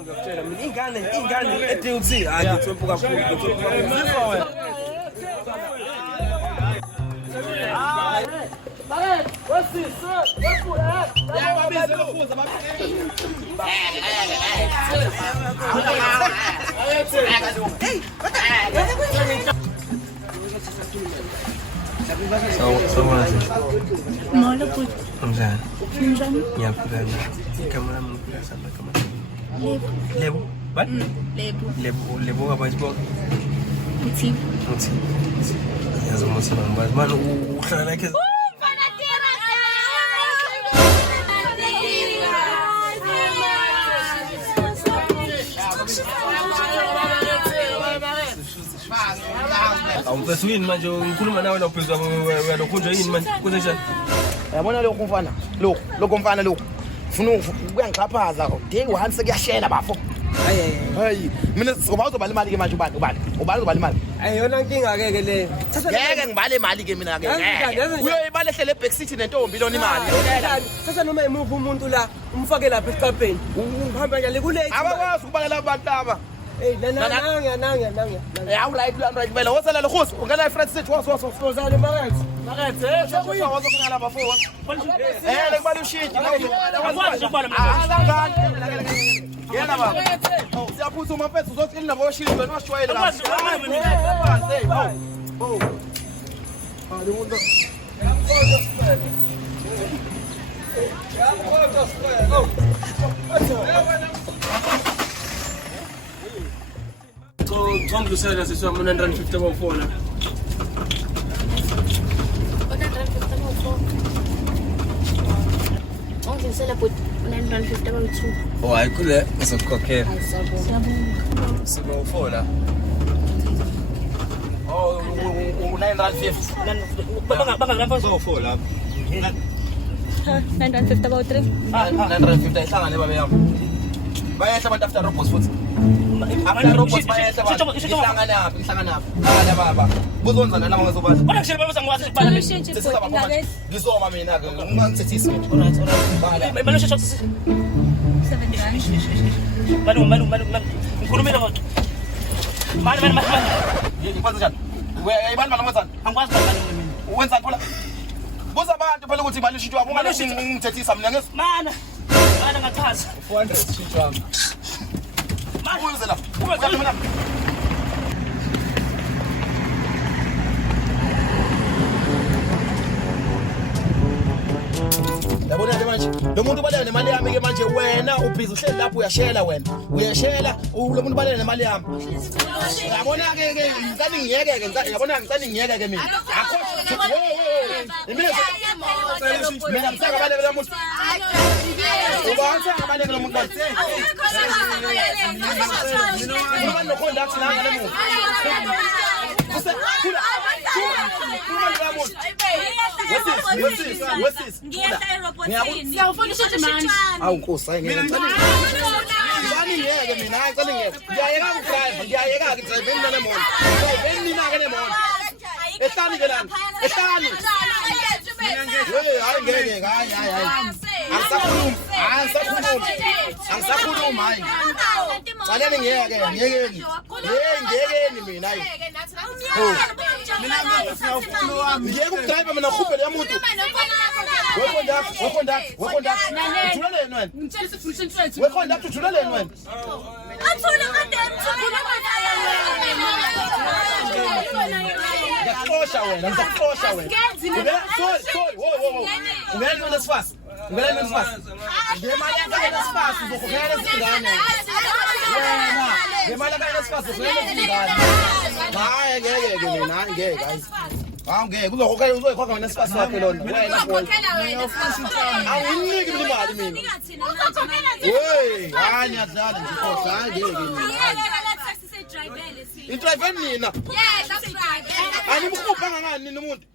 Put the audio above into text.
ngiyakutshela mina ingane edinga ukuthi hayi ngithembu kakhulu Molo put. Mzani. Mzani. Ngiyafika nje. Ikamera mkhulu samba kamera. Lebo. What? Lebo kabayibo. Uthi. Yazomusa manje. Manje uhlala like Awumfesa yini manje ngikhuluma nawe la phezulu uyalokhunjwa yini manje kwenze njani? Yabona lokho mfana lokho mfana lokho ufuna ukuyangixhaphaza day 1 sekuyashela bafo hayi mina sizoba uzobala imali ke manje ubani uzobala imali Ayona inkinga ke le ngeke ngibale imali ke mina ke uyoyibala ehlele eback seat nentombi lona imali sasa noma imuphi umuntu la umfake lapha esikapeni uhamba njalo kulate abakwazi ukubalela abantu laba nanga yawu right bela wosala lo khosi ungena friend seat uzale market wazokungala bafo lekubala ushidi Akwazi ukubala yena baba siyaphuthuma mfethu uzothi ini nabo shidi wena washwayele Akwazi Tom Lucena siswa 150 bafona. 150 ongisela put 950 abawu2. Oh ayikule ngizokukhokhela. Siyabonga. Sibawufola. Oh u950. banga Uzofola. 950 abawu3. 950 ihlangane babe yami. Bayehla abantu after robots futhi. After robots bayehla abantu. Ihlangana. Ala baba. Kuzonzana la ngizobala. Bona kushela baba ngikwazi ukubala mina. ngizoma mina ke ungangithethisi Alright. Manje shot 7 rand. Manu. Ngikhulumile kodwa. Mani. ngikwazi njani uyayibani manje wenzani Angikwazi ukubala mina. wenzani phela kuza abantu phela ukuthi imali ishintshwa uma ngithethisa mina ngezi Mana ngachaza. 400 shintshwa. uze la uze mina yabona ke manje lo muntu ubaleka nemali yami ke manje wena ubhizi uhleli lapho uyashela wena uyashela lo muntu ubaleka nemali yami yabona ke ngicela ngiyeke ke yabona ngicela ngiyeke ke mina akho mina msaka baleka lo muntu ubanza ngabaleka lo muntu mina no contact la ngale muntu What is? Siyawufuna ukuthi manje. Awu Nkosi ayengeke ngicela. Ngani ngeke mina ngicela ngeke. Ngiyayeka drive mina lemoto. Drive mina ke lemoto. Ehlani ke lana. Ehlani. Hayi ngeke hayi. Angisakhuluma hayi. Caleni ngiyekeni mina hayi. Ngiyeke ukudrive mina ukhuphe le moto. Wekonda. Uthuleleni wena? Wekonda uthuleleni wena? Ngiyakufosha wena. Sorry. Ungena nesifasi. Ngemali yakho nesifasi uzokhokhela izingane. Wena, ngemali yakho nesifasi uzokhokhela izingane. Hayi ngeke mina ngeke guys. Ngeke uzoyikhokha nesifasi wakhe lona. Wena boy. Awuniki imali mina. Hey, hayi ngiyadlala nje Nkosi, hayi ngeke mina. Idrive nina. Yeah, that's right. Animkhupha ngani nina umuntu?